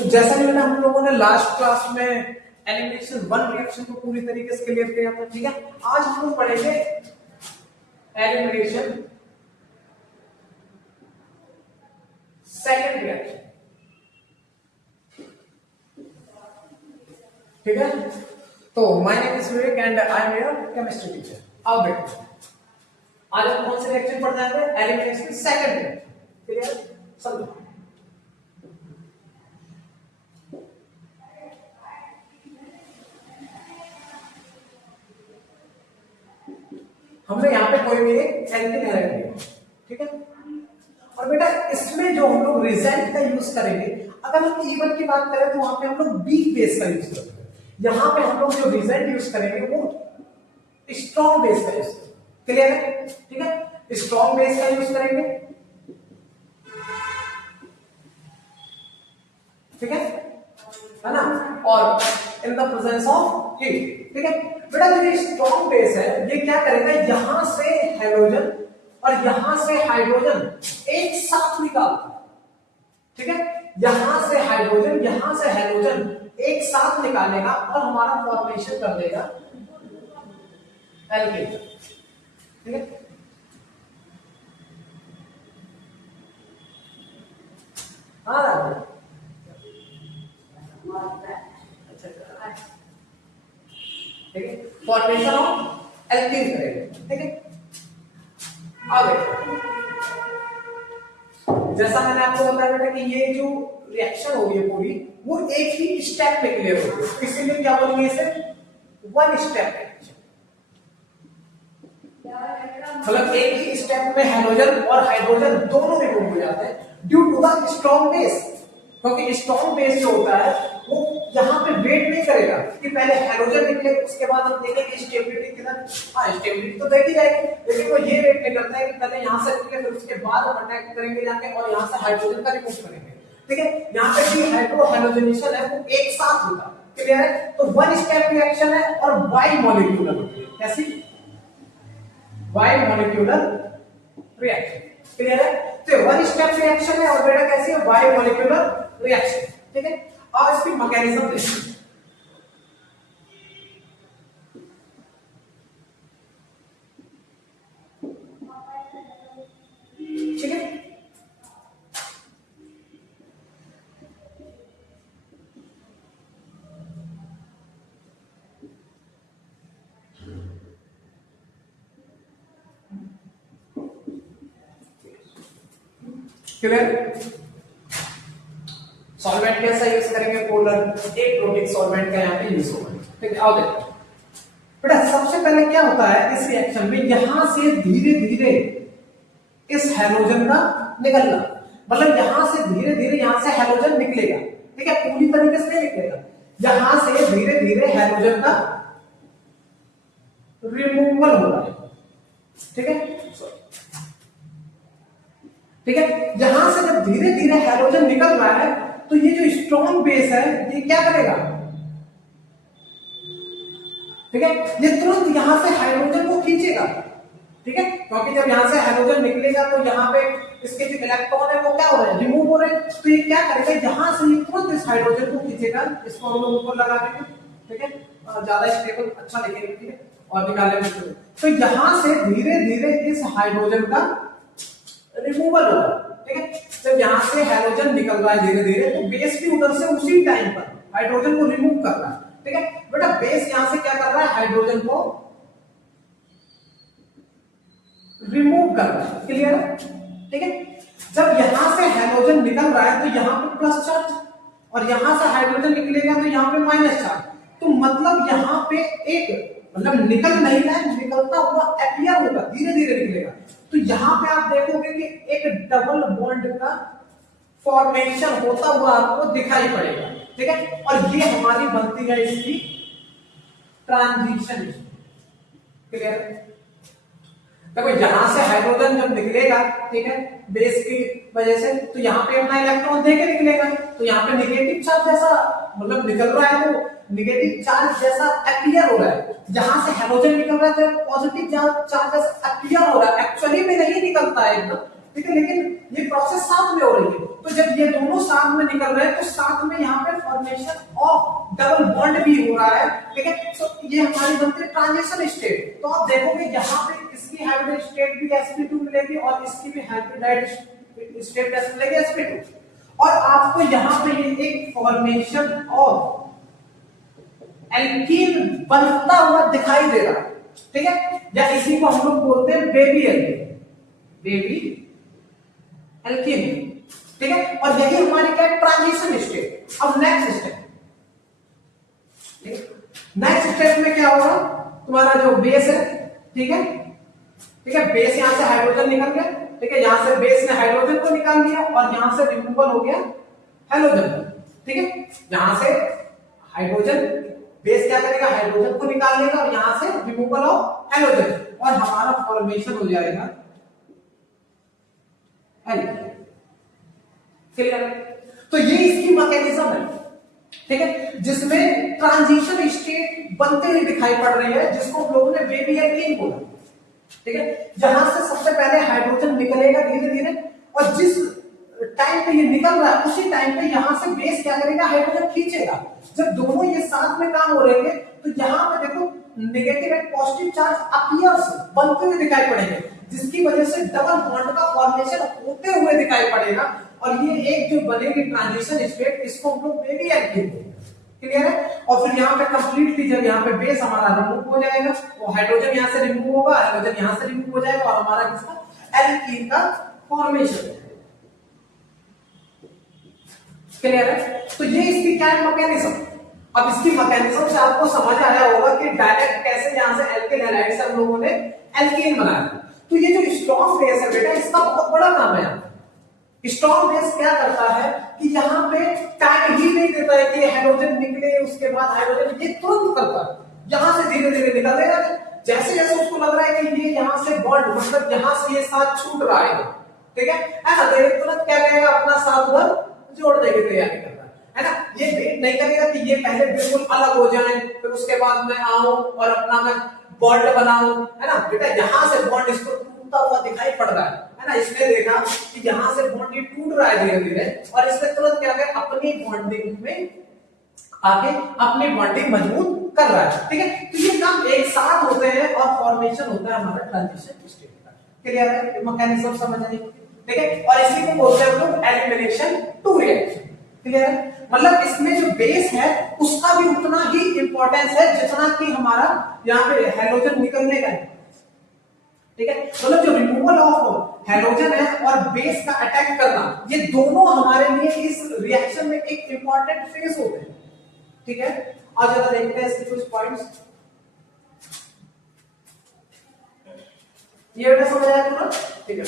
तो जैसा कि बेटा हम लोगों ने लास्ट क्लास में एलिमिनेशन वन रिएक्शन को पूरी तरीके से क्लियर किया था, ठीक है। आज हम लोग पढ़ेंगे एलिमिनेशन सेकंड रिएक्शन, ठीक है। तो my name is Vivek and I am your chemistry teacher. आओ बेटा आज हम कौन से रिएक्शन पढ़ रहे हैं? Elimination second reaction, clear? समझो। हमने यहाँ पे कोई भी एक एल्किन हैलाइड किया, ठीक है। और बेटा इसमें जो हम लोग रिजल्ट का यूज करेंगे, अगर हम E1 की बात करें तो वहां पे हम लोग बी बेस का यूज करेंगे। यहां पे हम लोग जो रिजल्ट यूज करेंगे वो स्ट्रॉन्ग बेस का यूज करेंगे, क्लियर है? ठीक है, स्ट्रॉन्ग बेस का यूज करेंगे, ठीक है ना। और in the presence of heat, ठीक है। बेटा जो स्ट्रॉन्ग बेस है ये क्या करेगा, यहां से हाइड्रोजन और यहां से हाइड्रोजन एक साथ निकालता, ठीक है। यहां से हाइड्रोजन यहां से हाइड्रोजन एक साथ निकालेगा और हमारा फॉर्मेशन कर देगा एल्केन, ठीक है। हाँ ठीक है, फॉर्मेशन ऑफ एल्केन करेंगे, ठीक है। आगे जैसा मैंने आपको बताया बेटा कि ये जो रिएक्शन होगी पूरी वो एक ही स्टेप में क्लियर होगी, तो इसीलिए क्या बोलेंगे इसे वन स्टेप रिएक्शन। मतलब एक ही स्टेप में हाइड्रोजन और हाइड्रोजन दोनों रिमूव हो जाते हैं due to the strong base, क्योंकि स्ट्रॉन्ग बेस जो होता है वो यहाँ पे वेट नहीं करेगा कि पहले हाइड्रोजन निकले उसके बाद हम देखेंगे स्टेबिलिटी कितना। हाँ स्टेबिलिटी तो देखी जाएगी, लेकिन वो ये वेट नहीं करता है कि पहले यहाँ से निकले फिर उसके बाद हम अटैक करेंगे जाके और यहाँ से हाइड्रोजन का रिमूव करेंगे, ठीक है। यहाँ पे भी हाइड्रो हाइड्रोजनेशन है वो एक साथ होता है, क्लियर है। तो वन स्टेप रिएक्शन है और बाई मॉलिक्यूलर होती है, कैसी? बाई मॉलिक्यूलर रिएक्शन, क्लियर है। तो वन स्टेप रिएक्शन है और बेटा कैसी है? बाई मॉलिक्यूलर रिएक्शन, ठीक है। और इसकी मैकेनिज्म देखिए, ठीक है। क्लियर? सॉल्वेंट कैसा यूज करेंगे? पोलर, एक प्रोटीन सॉल्वेंट का यहाँ पे यूज होगा, ठीक है। आओ देखो बेटा सबसे पहले क्या होता है इस रिएक्शन में, यहां से धीरे धीरे इस हाइड्रोजन का निकलना, मतलब यहां से धीरे धीरे यहां से हाइड्रोजन निकलेगा, ठीक है। पूरी तरीके से नहीं निकलेगा, यहां से धीरे धीरे हाइड्रोजन का रिमूवल होगा, ठीक है, ठीक है। यहां से जब धीरे धीरे हाइड्रोजन निकल रहा है तो ये जो स्ट्रॉन्ग बेस है ये क्या करेगा, ठीक है, ये तुरंत यहां से हाइड्रोजन को खींचेगा, ठीक है। क्योंकि जब यहां से हाइड्रोजन निकलेगा तो यहाँ पे इसके जो इलेक्ट्रॉन है वो क्या हो रहे हैं, रिमूव हो रहे हैं। तो ये क्या करेगा, यहां से ये तुरंत इस हाइड्रोजन को खींचेगा, इसको हम लोग ऊपर लगा देंगे, ठीक है, ज्यादा स्टेबल अच्छा दिखेगा, ठीक है। और निकालने में तो यहां से धीरे धीरे इस हाइड्रोजन का रिमूवल होगा, ठीक है। जब यहां से हाइड्रोजन निकल रहा है धीरे धीरे तो बेस भी उधर से उसी टाइम पर हाइड्रोजन को रिमूव कर रहा है, ठीक है। बेटा बेस यहां से क्या कर रहा है, हाइड्रोजन को रिमूव कर रहा है, क्लियर है, ठीक है। जब यहां से हाइड्रोजन निकल रहा है तो यहां पे प्लस चार्ज और यहां से हाइड्रोजन निकलेगा तो यहां पे माइनस चार्ज, तो मतलब यहां पे एक मतलब निकल नहीं रहा है, निकलता हुआ अपीयर होगा, धीरे धीरे निकलेगा। तो यहां पे आप देखोगे कि एक डबल बॉन्ड का फॉर्मेशन होता हुआ आपको दिखाई पड़ेगा, ठीक है। और ये हमारी बनती है इसकी ट्रांजिशन, क्लियर। देखो यहां से हाइड्रोजन जब निकलेगा, ठीक है, बेस की वजह से, तो यहाँ पे अपना इलेक्ट्रॉन देके निकलेगा, तो यहाँ पे नेगेटिव चार्ज जैसा मतलब निकल रहा है, वो नेगेटिव चार्ज जैसा अपीयर हो रहा है। जहां से हाइड्रोजन निकल रहा है तो पॉजिटिव चार्ज जैसा अपीयर हो रहा है, एक्चुअली में नहीं निकलता है एकदम, ठीक है, लेकिन ये प्रोसेस साथ में हो रही है। तो जब ये दोनों साथ में निकल रहे हैं तो साथ में यहाँ पे फॉर्मेशन ऑफ डबल बॉन्ड भी हो रहा है, ठीक है। तो ये हमारी बनती है ट्रांजिशन स्टेट। तो आप देखोगे यहाँ पे इसकी हाइब्रिड स्टेट भी sp2 मिलेगी और इसकी भी हाइब्रिड स्टेट कैसे मिलेगी, sp2। और आपको यहाँ पे ये एक फॉर्मेशन ऑफ एल्कीन बनता हुआ दिखाई दे रहा है, ठीक है। या इसी को हम लोग बोलते हैं बेबी एल्कीन, बेबी एल्कीन, ठीक है। और यही हमारी क्या है, ट्रांजिशन स्टेट। अब नेक्स्ट स्टेप, नेक्स्ट स्टेप में क्या होगा, तुम्हारा जो बेस है, ठीक है, ठीक है, बेस यहां से हाइड्रोजन निकल गया, ठीक है, यहां से बेस ने हाइड्रोजन को निकाल दिया और यहां से रिमूवल हो गया हैलोजन, ठीक है। यहां से हाइड्रोजन, बेस क्या करेगा, हाइड्रोजन को निकाल लेगा और यहां से रिमूवल ऑफ हैलोजन और हमारा फॉर्मेशन हो जाएगा एल्कीन। क्लियर? तो ये इसकी मैकेनिज्म है, ठीक है, जिसमें ट्रांजिशन स्टेट बनते हुए दिखाई पड़ रही है, जिसको हम लोगों ने बेबी एल्कीन बोला, ठीक है। जहां से सबसे पहले हाइड्रोजन निकलेगा धीरे धीरे और जिस टाइम पे ये निकल रहा है उसी टाइम पे यहां से बेस क्या करेगा, हाइड्रोजन खींचेगा। जब दोनों ये साथ में काम हो रहे हैं तो यहां पे देखो negative and positive charge appears बनते हुए दिखाई पड़ेंगे, जिसकी वजह से डबल बॉन्ड का फॉर्मेशन होते हुए दिखाई पड़ेगा और ये एक जो बनेगी ट्रांजिशन स्टेट, इसको हम लोग बेबी एल्कीन बोलते हैं। क्लियर है? और फिर यहाँ पे कंप्लीटली जब यहाँ पे बेस हमारा रिमूव हो जाएगा, वो हाइड्रोजन यहाँ से रिमूव होगा, हाइड्रोजन यहाँ से रिमूव हो जाएगा और हमारा किसका, एल्कीन का फॉर्मेशन। क्लियर है? तो ये इसकी क्या है, मैकेनिज्म। अब इसकी मैकेनिज्म से आपको समझ आया होगा कि डायरेक्ट कैसे यहां से एल्किल हैलाइड से हम लोगों ने एल्कीन बनाया। तो ये जो स्ट्रॉन्ग बेस है बेटा, इसका बहुत बड़ा काम है। स्ट्रॉन्ग बेस क्या करता है कि यहाँ पे टाइम ही नहीं देता है कि हाइड्रोजन निकले उसके बाद हाइड्रोजन, ये तुरंत करता है, यहां से धीरे धीरे निकलेगा। जैसे जैसे उसको लग रहा है कि ये यहां से बॉन्ड, मतलब यहां से ये साथ छूट रहा है, ठीक है ना, तो ये तुरंत क्या करेगा, अपना साथ उधर जोड़ने की तैयारी करता है ना। ये वेट नहीं करेगा कि ये पहले बिल्कुल अलग हो जाए फिर उसके बाद मैं आऊं और अपना मैं बॉन्ड बनाऊं, है ना। बेटा यहाँ से बॉन्ड इसको टूटता हुआ दिखाई पड़ रहा है ना। इसने देखा कि यहाँ से बॉन्ड ये टूट रहा है धीरे धीरे और इसने तुरंत क्या किया, अपनी बॉन्डिंग में आके अपनी बॉन्डिंग मजबूत कर रहा है, ठीक है। तो ये काम एक साथ होते हैं और फॉर्मेशन होता है हमारा ट्रांजिशन स्टेट का। क्लियर है? मैकेनिज्म समझ आई, ठीक है। और इसी को बोलते हैं लोग एलिमिनेशन टू रिएक्शन। क्लियर है? मतलब इसमें जो बेस है उसका भी उतना ही इंपॉर्टेंस है जितना कि हमारा यहाँ पे हैलोजन निकलने का है, ठीक है। मतलब जो रिमूवल ऑफ हैलोजन है और बेस का अटैक करना, ये दोनों हमारे लिए इस रिएक्शन में एक इंपॉर्टेंट फेज होते हैं, ठीक है। और जरा देखते हैं इसके कुछ पॉइंट्स। ये बेटा समझ आया पूरा, ठीक है।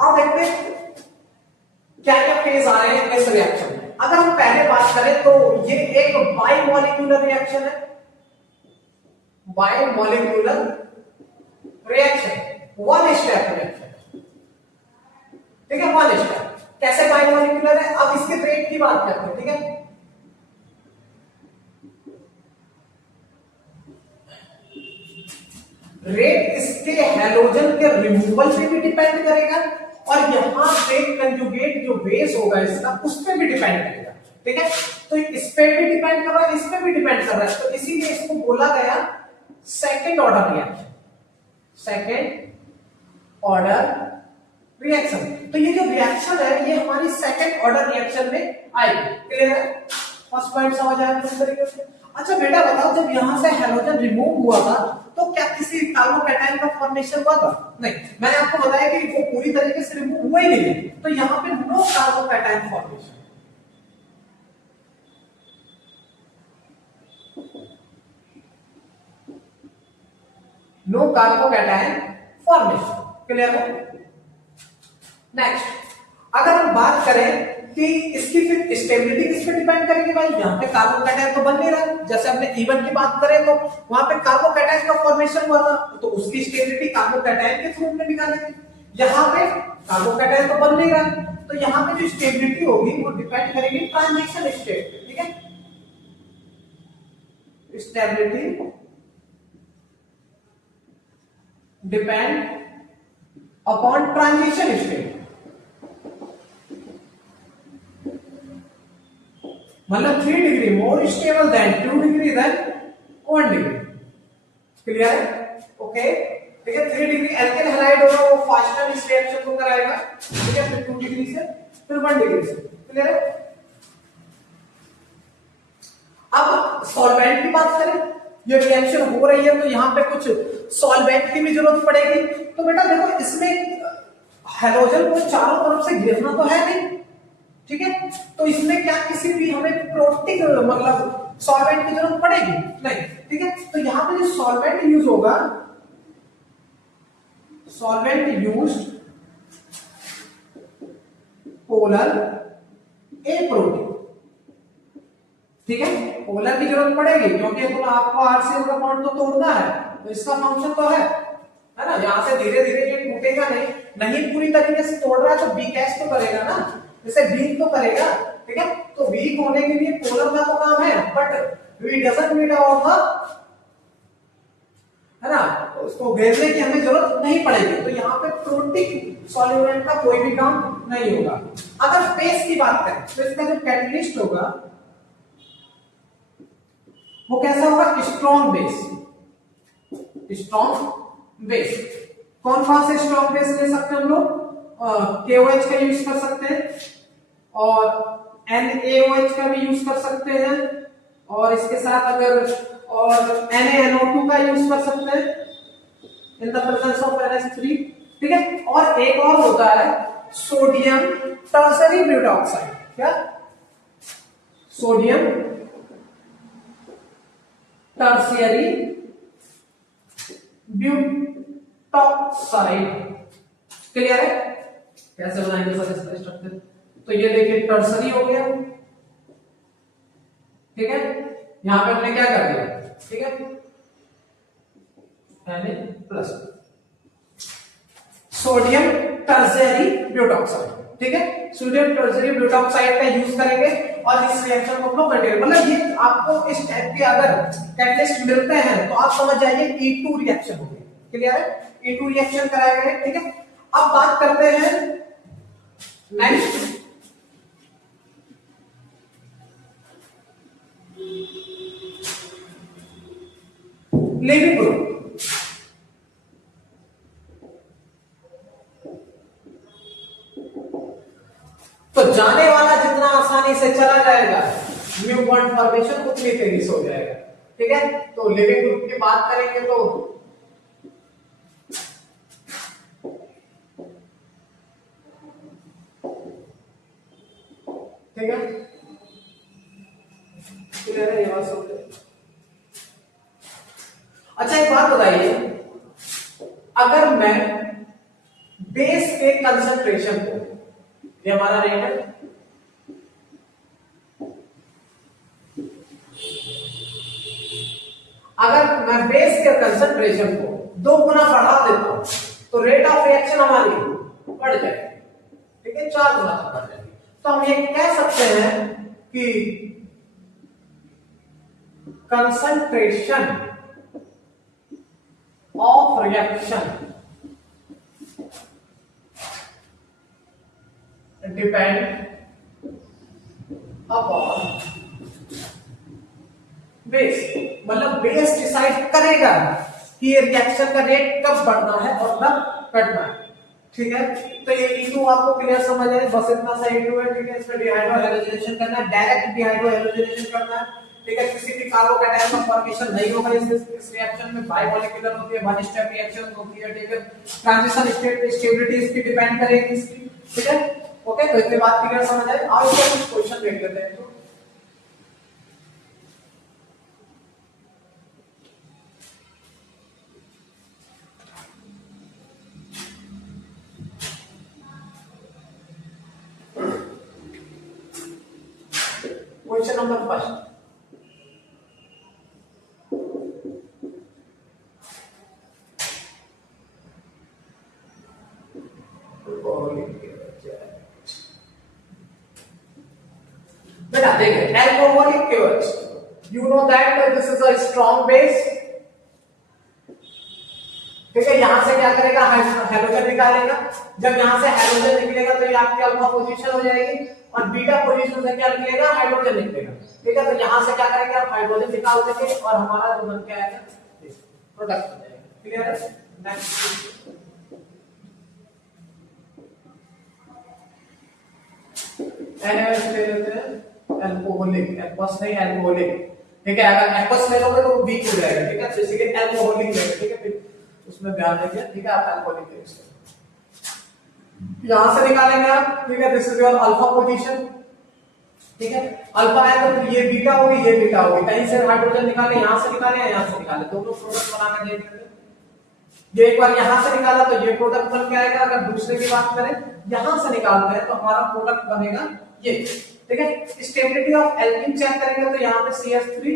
अब देखते हैं क्या क्या फेज आ रहे हैं इस रिएक्शन में। अगर हम पहले बात करें तो ये एक बाइमॉलिक्यूलर रिएक्शन है, बाइमॉलिक्यूलर रिएक्शन, वन स्टेप रिएक्शन, ठीक है, वन स्टेप। कैसे बाइमॉलिक्यूलर है, अब इसके रेट की बात करते हैं, ठीक है। रेट इसके हैलोजन के रिमूवल पे भी डिपेंड करेगा और यहां पे कंजुगेट जो बेस होगा इसका उस पे भी डिपेंड करेगा, ठीक है। तो इस पे भी डिपेंड कर रहा है, इस पे भी डिपेंड कर रहा है, तो इसीलिए इसको बोला गया second order reaction, second order reaction. तो ये जो रिएक्शन है ये हमारी सेकंड ऑर्डर रिएक्शन में आएगी। क्लियर है? फर्स्ट पॉइंट समझ आया किस तरीके से। अच्छा बेटा बताओ, जब यहां से हैलोजन रिमूव हुआ था तो क्या किसी कार्बोकैटायन का फॉर्मेशन हुआ था? नहीं, मैंने आपको बताया कि वो पूरी तरीके से रिमूव हुआ ही नहीं है, तो यहां पे no carbocation formation. No carbocation formation. Clear है? नेक्स्ट, अगर हम बात करें कि इसकी फिर स्टेबिलिटी किस पे डिपेंड करेगी, भाई यहाँ पे कार्बोकैटायन तो बन नहीं रहा। जैसे हमने इवन की बात करें तो वहां पे कार्बोकैटायन का फॉर्मेशन हुआ था तो उसकी स्टेबिलिटी कार्बोकैटायन के थ्रू में निकालेंगे। यहाँ पे कार्बोकैटायन तो बन नहीं रहा, तो यहाँ पे जो स्टेबिलिटी होगी वो डिपेंड करेगी ट्रांजिशन स्टेट, ठीक है। Stability depend upon transition state, मतलब 3 degree more stable than 2 degree then 1 degree. Clear है? ओके, ठीक है। 3 डिग्री एल्केन हैलाइड होगा, वो फास्टर इस रिएक्शन को कराएगा, ठीक है, फिर 2 डिग्री से फिर 1 डिग्री से। क्लियर है? अब सॉल्वेंट की बात करें, ये रिएक्शन हो रही है तो यहां पे कुछ सॉल्वेंट की भी जरूरत पड़ेगी। तो बेटा देखो, इसमें हैलोजन को चारों तरफ से घेरना तो है नहीं, ठीक है, तो इसमें क्या किसी भी हमें प्रोटीन मतलब सॉल्वेंट की जरूरत पड़ेगी नहीं, ठीक है। तो यहां पे जो सॉल्वेंट यूज होगा, सॉल्वेंट यूज्ड पोलर ए प्रोटीन, ठीक है, पोलर की जरूरत पड़ेगी क्योंकि तो आपको आरसीएल का बॉन्ड तो तोड़ना है, तो इसका फंक्शन तो है ना, यहां से धीरे धीरे ये टूटेगा नहीं पूरी तरीके से तोड़ रहा है तो वीक तो करेगा ना, जैसे वीक तो करेगा, ठीक है। तो वीक होने के लिए पोलर का तो काम है, but we doesn't need all the, है ना, तो उसको घेरने की हमें जरूरत नहीं पड़ेगी। तो यहाँ पे प्रोटीन सॉल्वेंट का कोई भी काम नहीं होगा। अगर बेस की बात करें तो इसका जो कैटलिस्ट होगा वो कैसा होगा? Strong base, strong base. कौन कौन से स्ट्रॉन्ग बेस ले सकते हैं हम लोग? KOH का यूज कर सकते हैं और NaOH का भी यूज कर सकते हैं, और इसके साथ अगर और NaNO2 का यूज कर सकते हैं in the presence of NH3, ठीक है। और एक और होता है सोडियम टर्शरी ब्यूटॉक्साइड। क्या? Sodium tertiary butoxide. क्लियर है? कैसे बनाएंगे सर इसका स्ट्रक्चर? तो ये देखिए टर्शरी हो गया, ठीक है, यहां पे हमने क्या कर दिया, ठीक है, Na+ सोडियम टर्शियरी ब्यूटॉक्साइड, ठीक है, सोडियम टर्शियरी ब्यूटॉक्साइड का यूज करेंगे और इस रिएक्शन को हम लोग कंटिन्यू, मतलब ये आपको इस टाइप के अगर कैटलिस्ट मिलते हैं तो आप समझ जाइए E2 रिएक्शन हो गई। क्लियर है? E2 रिएक्शन कराया गया, ठीक है। अब बात करते हैं नेक्स्ट लीविंग ग्रुप। तो जाने वाला जितना आसानी से चला जाएगा, न्यू बॉन्ड फॉर्मेशन उतनी तेजी से हो जाएगा, ठीक है। तो लिविंग ग्रुप की बात करेंगे तो ठीक है, क्लियर है ये बात सब? अच्छा एक बात बताइए, अगर मैं बेस के कंसंट्रेशन को, ये हमारा रेट है, अगर मैं बेस के कंसंट्रेशन को 2 गुना बढ़ा देता हूं तो रेट ऑफ रिएक्शन हमारी बढ़ जाएगी, ठीक है, 4 गुना बढ़ जाएगी। तो हम ये कह सकते हैं कि concentration of reaction depend upon base, मतलब बेस डिसाइड करेगा कि ये रिएक्शन का रेट कब बढ़ना है और कब घटना है, ठीक है। तो ये E2 आपको क्लियर समझ आए, बस इतना सा E2 है, ठीक है। इसमें डिहाइड्रोहाइड्रोजनेशन करना है, डायरेक्ट डिहाइड्रोहाइड्रोजनेशन करना है, ठीक है। किसी भी कार्बोकैटायन का फॉर्मेशन नहीं होगा इस रिएक्शन में, बाइमॉलिक्यूलर होती है, वन स्टेप रिएक्शन होती है, ठीक है। ट्रांजिशन स्टेट पे स्टेबिलिटी इसकी डिपेंड करेगी इसकी, ठीक है। ओके, तो इतनी बात क्लियर समझ आए। आओ इसका कुछ क्वेश्चन देख लेते हैं। तो क्वेश्चन नंबर 1, बेटा देखिए, alcoholic KOH, you know that this is a strong base, ठीक है, यहां से क्या करेगा, हाइड्रोजन निकालेगा। जब यहां से हाइड्रोजन निकलेगा तो ये आपकी अल्फा पोजीशन हो जाएगी, और बीटा पोजीशन से क्या निकलेगा, हाइड्रोजन निकलेगा। ठीक है, तो यहां से क्या करेंगे आप, हाइड्रोजन निकाल देंगे और हमारा जो बन के आएगा प्रोडक्ट बन जाएगा। क्लियर है? नेक्स्ट NaOH ले लेते हैं, अल्कोहलिक, एक्वस नहीं अल्कोहलिक। ठीक है, अगर एक्वस ले लोगे तो वीक हो जाएगा। ठीक है, तो इसीलिए अल्कोहलिक लेंगे। ठीक है, फिर उसमें ध्यान देंगे। ठीक है, आप अल्कोहलिक लेंगे, यहां से निकालेंगे आप। ठीक है, this is your alpha position. ठीक है, अल्फा है तो ये बीटा होगी, ये बीटा होगी। कहीं से हाइड्रोजन निकाले, यहां से निकाले या यहां से निकाले, दोनों प्रोडक्ट बना कर देख लेंगे। ये एक बार यहां से निकाला तो ये प्रोडक्ट बन के आएगा। अगर दूसरे की बात करें, यहां से निकालते हैं तो हमारा प्रोडक्ट बनेगा ये। ठीक है, स्टेबिलिटी ऑफ एल्कीन चेक करेंगे तो यहाँ पे CH3,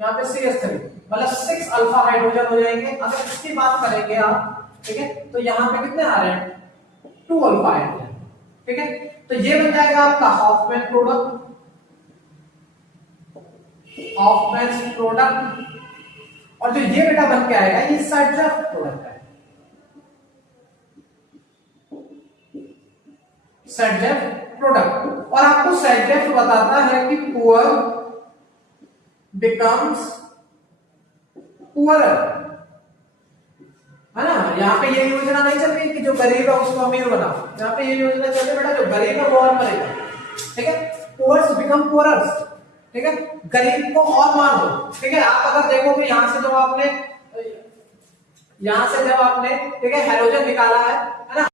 यहाँ पे CH3, मतलब 6 अल्फा हाइड्रोजन हो जाएंगे। अगर इसकी बात करेंगे आप, ठीक है, तो यहाँ पे कितने आ रहे हैं, 2 अल्फा हाइड्रोजन। ठीक है, तो ये बन जाएगा आपका हॉफमैन प्रोडक्ट, हॉफमैन प्रोडक्ट। और जो ये बेटा बन के आएगा ये सर्जफ प्रोडक्ट है, सर्जफ प्रोडक्ट। और आपको सर्जफ बताता है कि पुअर बिकम्स पुअरर, है ना। यहाँ पे ये योजना नहीं चल रही कि जो गरीब है उसको अमीर बनाओ, यहाँ पे ये योजना चल रही है बेटा जो गरीब है वो और मरेगा। ठीक है, पुअर्स बिकम पुअरर्स। ठीक है, गरीब को और मार दो। ठीक है, आप अगर देखोगे यहां से जब आपने, ठीक है, हाइड्रोजन निकाला है ना,